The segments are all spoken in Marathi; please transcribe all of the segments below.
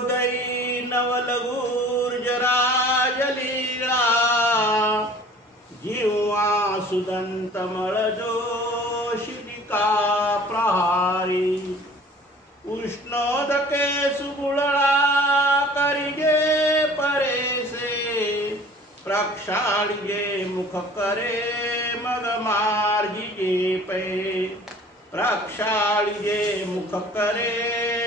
नवोदयी नवलगूर्जराजलीळा जीवा सुदंतमळ जोशिका प्रहारी उष्णोदके सुगुळळा करिजे परेसे प्रक्षाळिजे मुख करे मग मार्जिजे पै प्रक्षाळिजे मुख करे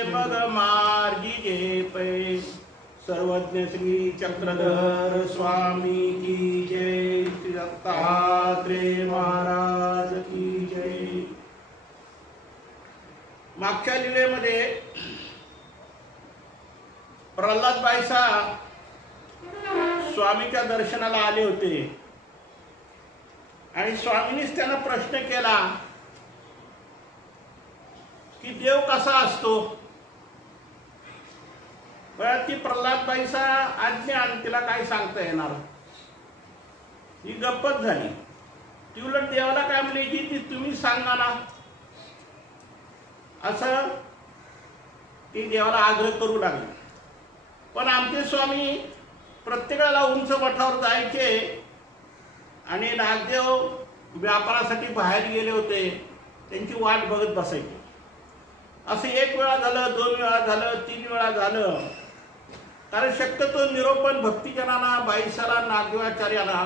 मग मार्जिजे पै। सर्वज्ञ श्री चक्रधर स्वामी की जय, श्री दत्तात्रेय महाराज की जय। मागच्या लीलेमध्ये प्रल्हाद बाईसा स्वामीच्या दर्शनाला आले होते आणि स्वामींनीच त्यांना प्रश्न केला की देव कसा असतो। ती प्रल्हाद बाईसा अज्ञान, तिला काय सांगता येणार, ही गप्पच झाली। ती उलट देवाला काय म्हणली की ती तुम्ही सांगा ना, असं ती देवाला आग्रह करू लागली। पण आमचे स्वामी प्रत्येकाला उंच मठावर जायचे आणि नागदेव व्यापारासाठी बाहेर गेले होते, त्यांची वाट बघत बसायचे। असं एक वेळा झालं, दोन वेळा झालं, तीन वेळा झालं, कारण शक्यतो निरोपण भक्तिजनांना, बाईसाला, नागदेवाचार्याला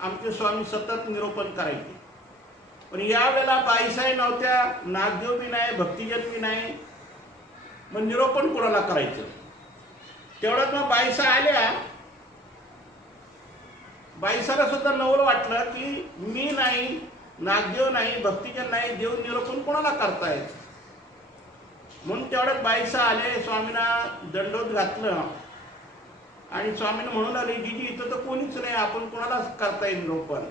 आमचे स्वामी सतत निरोपण करायचे। पण यावेळेला बाईसाही नव्हत्या, नागदेव बी नाही, भक्तिजन बी नाही, मग निरोपण कोणाला करायचं। तेवढ्यात मग बाईसा आल्या। बाईसाला सुद्धा नवल वाटलं की मी नाही, नागदेव नाही, भक्तिजन नाही, देव निरोपण कोणाला करतायत। म्हणून तेवढ्यात बाईसा आले, स्वामींना दंडोत घातलं आणि स्वामींना म्हणून आले जीजी इथं तर कोणीच नाही, आपण कोणाला करता येईल निरोपण।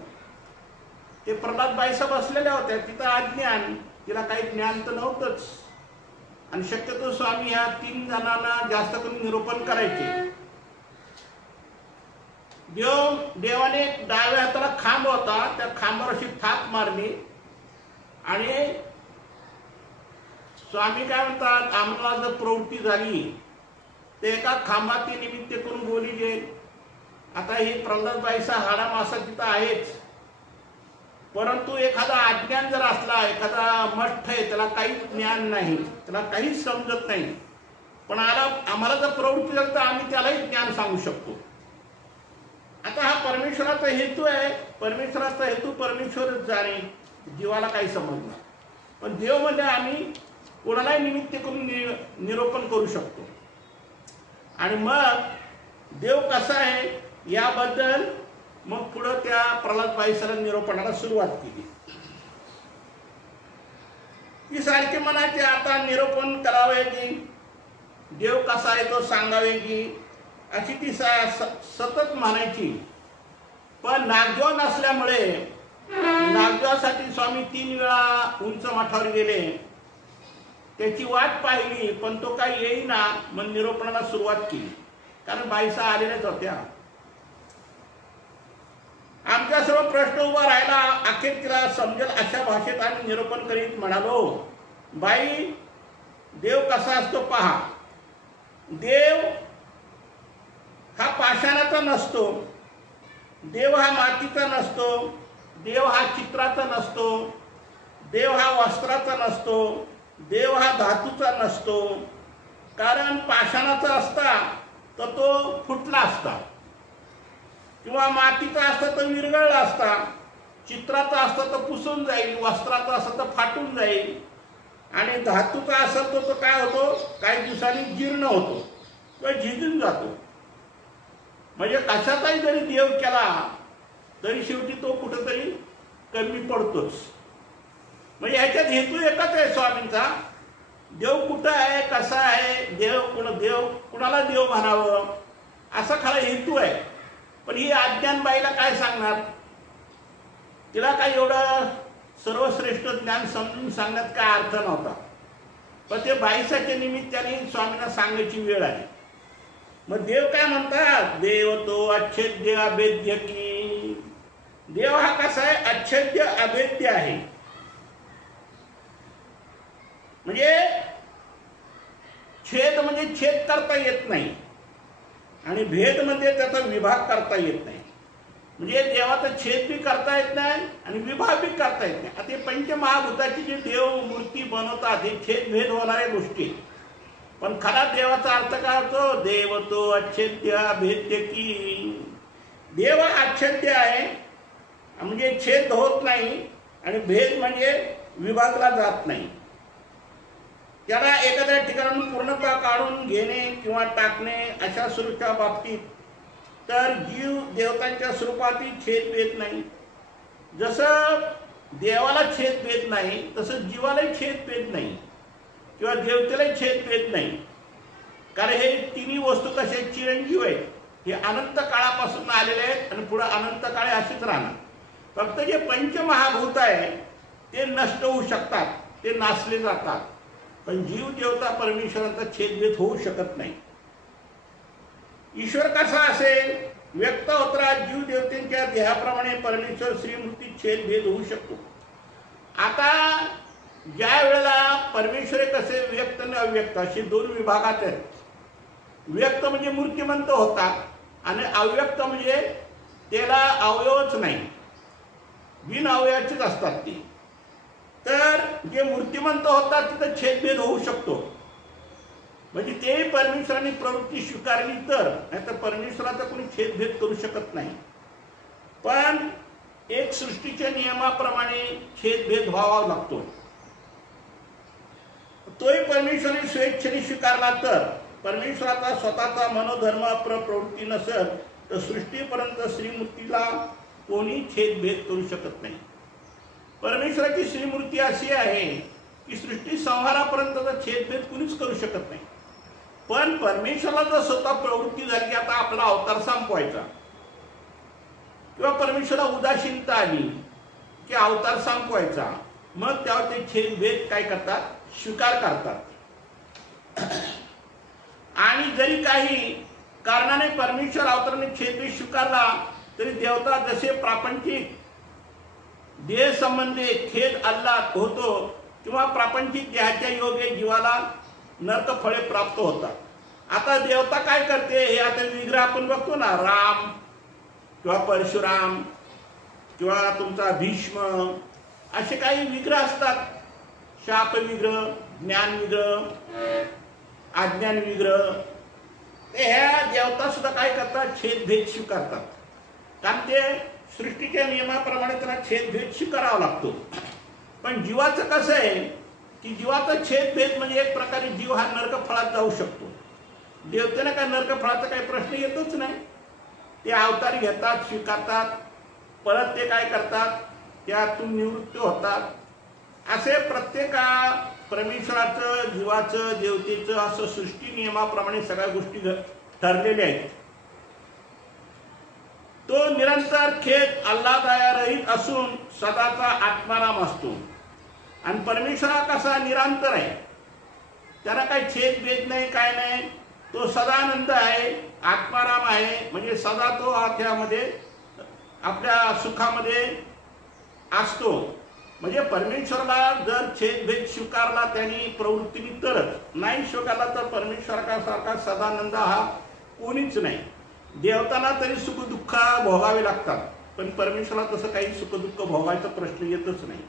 ते प्रल्हाद बाईसा बसलेल्या होत्या, तिथं अज्ञान, तिला काही ज्ञान तर नव्हतंच आणि शक्यतो स्वामी ह्या तीन जणांना जास्त करून निरोपण करायचे। देवाने डाव्या हाताला खांब होता, त्या खांबावर अशी थाप मारली आणि स्वामी काय म्हणतात, आम्हाला जर प्रवृत्ती झाली ते एका खांबाती निमित्त करून बोलीजे। आता ही प्रल्हाद बाईसा हाडा मासा तिथं आहेच, परंतु एखादा अज्ञान जर असला, एखादा मठ आहे, त्याला काही ज्ञान नाही, त्याला काहीच समजत नाही, पण आम्हाला जर प्रवृत्ती झाली तर आम्ही त्यालाही ज्ञान सांगू शकतो। आता हा परमेश्वराचा हेतू आहे, परमेश्वराचा हेतू परमेश्वरच जाणे, जीवाला काही समजणार। पण देव म्हणजे आम्ही कोणालाही निमित्त करून निरोपण करू शकतो। आणि मग देव कसा आहे याबद्दल मग पुढे त्या प्रल्हाद बाईसाला निरोपणाला सुरुवात केली। ती सारखी म्हणायची आता निरोपण करावे की देव कसा आहे तो सांगावे की, अशी ती सतत म्हणायची। पण नागदेव नसल्यामुळे नागदेवासाठी स्वामी 3 वेळा उंच मठावर गेले, त्याची वाट पाहिली, पण तो काही येईना। मग निरोपणाला सुरुवात केली, कारण बाईसा आलेल्याच होत्या। आमच्या सर्व प्रश्न उभा राहिला, अखेर तिला समजेल अशा भाषेत आम्ही निरोपण करीत म्हणालो, बाई देव कसा असतो पहा। देव हा पाषाणाचा नसतो, देव हा मातीचा नसतो, देव हा चित्राचा नसतो, देव हा वस्त्राचा नसतो, देव हा धातूचा नसतो। कारण पाषाणाचा असता तर तो फुटला असता, किंवा मातीचा असता तर विरघळला असता, चित्राचा असता तर पुसून जाईल, वस्त्राचा असता तर फाटून जाईल, आणि धातूचा असेल तो काय होतो, काही दिवसांनी जीर्ण होतो किंवा झिजून जातो। म्हणजे कशाचाही जरी देव केला तरी शेवटी तो कुठेतरी कमी पडतोच। म्हणजे ह्याच्यात हेतू एकच आहे स्वामींचा, देव कुठं आहे, कसा आहे, देव कुणाला देव म्हणावं असा खरा हेतू आहे। पण ही अज्ञान बाईला काय सांगणार, तिला काय एवढं सर्वश्रेष्ठ ज्ञान समजून सांगण्यात काय अर्थ नव्हता। पण ते बाईसाच्या निमित्ताने स्वामींना सांगायची वेळ आली। मग देव काय म्हणतात, देव तो अच्छेद्य अभेद्य की। देव हा कसा आहे, अच्छेद्य अभेद्य आहे। म्हणजे छेद म्हणजे छेद करता येत नाही आणि भेद म्हणजे त्याचा विभाग करता येत नाही. म्हणजे देवाचा छेद बी करता येत नाही आणि विभाग बी करता येत नाही. आता पंचमहाभूताची जी देव मूर्ती बनवतात हे छेद भेद होणाऱ्या गोष्टी. पण खरा देवाचा अर्थ काय होतो? देव तो अच्छेद्य भेद्य की. देव अच्छेद्य आहे म्हणजे छेद होत नाही आणि भेद म्हणजे विभागला जात नाही. त्याला एखाद्या ठिकाणून पूर्णतः काढून घेणे किंवा टाकणे अशा स्वरूपाच्या बाबतीत तर जीव देवतांच्या स्वरूपातही छेद भेद नाही. जसं देवाला छेद भेद नाही तसं जीवालाही छेद भेद नाही किंवा देवतेलाही छेद भेद नाही. कारण हे तिन्ही वस्तू कसे चिरंजीव आहेत. हे अनंत काळापासून आलेले आहेत आणि पुढे अनंत काळे असेच राहणार. फक्त जे पंचमहाभूत आहे ते नष्ट होऊ शकतात, ते नासले जातात. पण जीव देवता परमेश्वरांचा छेदभेद होऊ शकत नाही. ईश्वर कसा असेल? व्यक्त होता जीव देवतेच्या देहाप्रमाणे परमेश्वर श्रीमूर्ती छेदभेद होऊ शकतो. आता ज्या वेळेला परमेश्वर कसे व्यक्त आणि अव्यक्त असे दोन विभागात आहेत. व्यक्त म्हणजे मूर्तिमंत होता आणि अव्यक्त म्हणजे त्याला अवयवच नाही, बिन अवयवाचेच असतात ते. तर जे मूर्तिमंत होतात तिथं छेदभेद होऊ शकतो. म्हणजे ते परमेश्वराने प्रवृत्ती स्वीकारली तर, नाही तर परमेश्वराचा कोणी छेदभेद करू शकत नाही. पण एक सृष्टीच्या नियमाप्रमाणे छेदभेद व्हावा लागतो. तोही परमेश्वराने स्वेच्छेने स्वीकारला तर परमेश्वराचा स्वतःचा मनोधर्म प्रवृत्ती नसेल तर सृष्टीपर्यंत श्रीमूर्तीला कोणी छेदभेद करू शकत नाही. परमेश्वराची श्रीमूर्ती अशी आहे की सृष्टी संहारापर्यंतचा छेदभेद कुणीच करू शकत नाही. पण परमेश्वराला जर स्वतः प्रवृत्ती झाली की आता आपला अवतार संपवायचा किंवा परमेश्वराला उदासीनता आली की अवतार संपवायचा, मग तेव्हा ते छेदभेद काय करतात? स्वीकार करतात. आणि जरी काही कारणाने परमेश्वर अवताराने छेदभेद स्वीकारला तरी देवता जसे प्रापंचिक देह संबंधी खेद आल्हाद होतो किंवा प्रापंचिक देहाच्या योगे जीवाला नरक फळे प्राप्त होतात. आता देवता काय करते? हे आता विग्रह आपण बघतो ना, राम किंवा परशुराम किंवा तुमचा भीष्म असे काही विग्रह असतात. शाप विग्रह, ज्ञान विग्रह, अज्ञान विग्रह. ह्या देवता सुद्धा काय करतात? छेदभेद स्वीकारतात. कारण ते सृष्टीच्या नियमाप्रमाणे त्यांना छेदभेद स्वीकारावा लागतो. पण जीवाचं कसं आहे की जीवाचा छेदभेद म्हणजे एक प्रकारे जीव हा नरक फळात जाऊ शकतो. देवतेला काय नरक फळाचा काही प्रश्न येतोच नाही. ते अवतार घेतात, स्वीकारतात, परत ते काय करतात? त्यातून निवृत्त होतात. असे प्रत्येका परमेश्वराचं, जीवाचं, देवतेचं असं सृष्टी नियमाप्रमाणे सगळ्या गोष्टी ठरलेल्या आहेत. तो निरंतर खेद आल्हादरहित असून सदाचा आत्माराम असतो. आणि परमेश्वरा कसा निरंतर आहे, त्याला काही छेद भेद नाही, काय नाही. तो सदानंद आहे, आत्माराम आहे. म्हणजे सदा तो त्यामध्ये आपल्या सुखामध्ये असतो. म्हणजे परमेश्वराला जर छेदभेद स्वीकारला त्यांनी प्रवृत्तीने तरच, नाही स्वीकारला तर परमेश्वरासारखा सदानंद हा कोणीच नाही. देवतांना तरी सुख दुःख भोगावे लागतात, पण परमेश्वराला तसं काही सुख दुःख भोगायचा प्रश्न येतच नाही.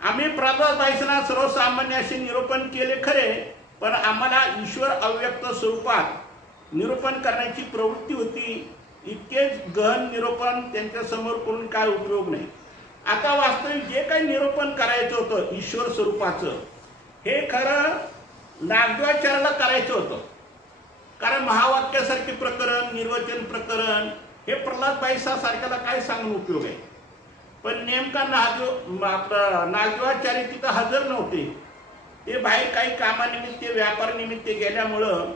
आम्ही प्रभासबाईंना सर्वसामान्य असे निरूपण केले खरे, पण आम्हाला ईश्वर अव्यक्त स्वरूपात निरूपण करण्याची प्रवृत्ती होती. इतकेच गहन निरूपण त्यांच्या समोर करून काय उपयोग नाही. आता वास्तविक जे काही निरूपण करायचं होतं ईश्वर स्वरूपाचं, हे खरं नागदेवाचार्याला करायचं होतं. कारण महावाक्यासारखे प्रकरण, निर्वचन प्रकरण हे प्रल्हादबाई सारख्याला काय सांगून उपयोग आहे. पण नेमका नागदेवाचार्य तिथं हजर नव्हते. ते बाहेर काही कामानिमित्त, व्यापारानिमित्त गेल्यामुळं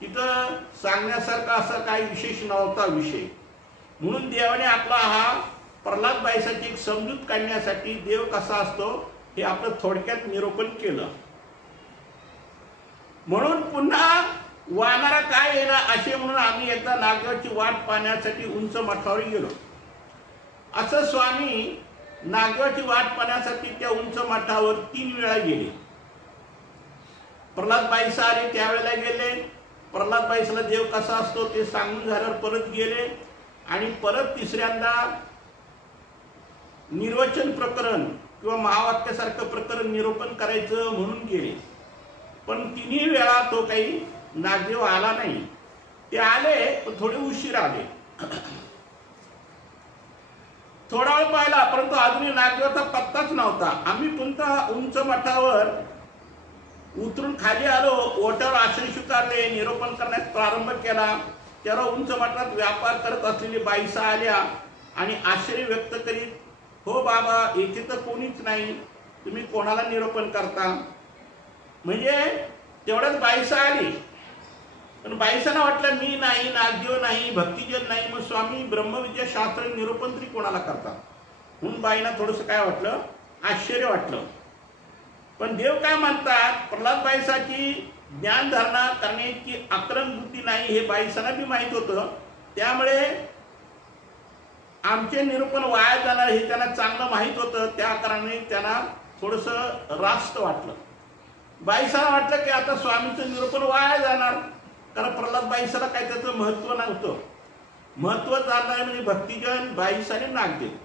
तिथं सांगण्यासारखा असा काही विशेष नव्हता विषय. म्हणून देवाने आपला हा प्रल्हादबाईसाठी एक समजूत काढण्यासाठी देव कसा असतो हे आपलं थोडक्यात निरूपण केलं. म्हणून पुन्हा वाहणारा काय येणार असे म्हणून आम्ही एकदा नागदेवाची वाट पाहण्यासाठी उंच मठावर गेलो. असं स्वामी नागदेवाची वाट पाहण्यासाठी त्या उंच मठावर 3 वेळा गेले. प्रल्हाद बाईसा आले, त्यावेळेला गेले. प्रल्हाद बाईसाला देव कसा असतो ते सांगून झाल्यावर परत गेले आणि परत तिसऱ्यांदा निर्वचन प्रकरण किंवा महावाक्यासारखं प्रकरण निरूपण करायचं म्हणून गेले. पण तिन्ही वेळा तो काही नागदेव आला नाही. ते आले पण थोडे उशीर आले. थोडा वेळ पाहिला परंतु अजूनही नागदेवाचा पत्ताच नव्हता. आम्ही पुन्हा उंच मठावर उतरून खाली आलो. ओट्यावर आश्रय स्वीकारले, निरूपण करण्यास प्रारंभ केला. तेव्हा उंच मठात व्यापार करत असलेली बाईसा आल्या आणि आश्चर्य व्यक्त करीत, हो बाबा, इथे तर कोणीच नाही, तुम्ही कोणाला निरूपण करता? म्हणजे तेवढ्याच बाईसा आली. पण बाईसांना वाटलं मी नाही, नागदेव नाही, भक्तिजन नाही, मग स्वामी ब्रह्मविद्या शास्त्र निरूपण तरी कोणाला करतात? म्हणून बाईंना थोडंसं काय वाटलं, आश्चर्य वाटलं. पण देव काय म्हणतात, प्रल्हाद बाईसाची ज्ञानधारणा करण्याची आक्रमक बुद्धी नाही हे बाईसांना बी माहित होतं. त्यामुळे आमचे निरूपण वाया जाणार हे त्यांना चांगलं माहित होतं. त्या कारणाने त्यांना थोडंसं रास्त वाटलं. बाईसांना वाटलं की आता स्वामींचं निरूपण वाया जाणार, कारण प्रल्हाद बाईसाला काय त्याचं महत्व नव्हतं. महत्व जाणार म्हणजे भक्तिजन, बाईसाने नागदेव.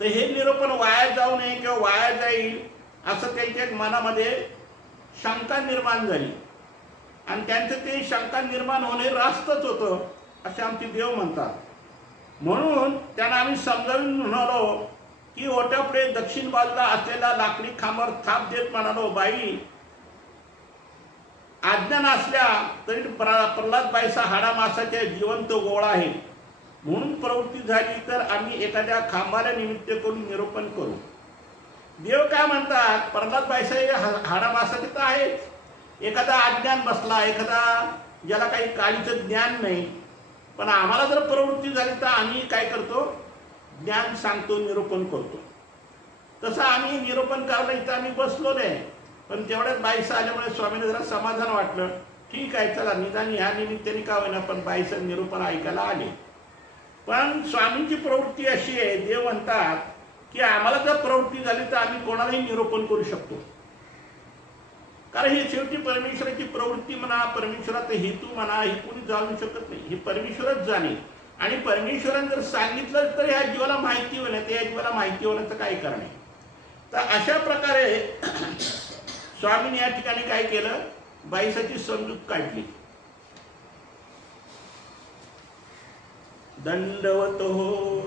तर हे निरूपण वाया जाऊ नये किंवा वाया जाईल असं त्यांच्या मनामध्ये शंका निर्माण झाली आणि त्यांचं ते शंका निर्माण होणे रास्तच होतं असे आमचे देव म्हणतात. म्हणून त्यांना आम्ही समजावून म्हणालो की ओट्यापुढे दक्षिण बाजूला असलेल्या लाकडी खांबावर थाप देत म्हणालो, बाई, आज्ञा नसल्या तरी प्रल्हाद बाईसा हाडा मासाच्या जिवंत गोळा आहे. म्हणून प्रवृत्ती झाली तर आम्ही एखाद्या खांबाला निमित्त करून निरूपण करू. देव काय म्हणतात, प्रल्हाद बाईसा हे हाडा मासाचे तर आहेच. एखादा अज्ञान बसला, एखादा ज्याला काही काळीचं ज्ञान नाही, पण आम्हाला जर प्रवृत्ती झाली तर आम्ही काय करतो, ज्ञान सांगतो, निरूपण करतो. तसं आम्ही निरूपण करायला इथं आम्ही बसलो नाही. पण तेवढ्यात बाईसा आल्यामुळे स्वामीने जरा समाधान वाटलं. ठीक आहे, चला निदान ह्या निमित्ताने का होईना पण बाईसा निरूपण ऐकायला आले. पण स्वामींची प्रवृत्ती अशी आहे, देव म्हणतात की आम्हाला जर प्रवृत्ती झाली तर आम्ही कोणालाही निरूपण करू शकतो. कारण ही शेवटी परमेश्वराची प्रवृत्ती म्हणा, परमेश्वराचा हेतू म्हणा, ही कोणी जाणू शकत नाही. हे परमेश्वरच जाणे. आणि परमेश्वराने जर सांगितलं तर ह्या जीवाला माहिती होण्यात, या जीवाला माहिती होण्याचं काय कारण आहे? तर अशा प्रकारे स्वामीने या ठिकाणी काय केलं, बाईसाची समजूत काढली. दंडवत हो.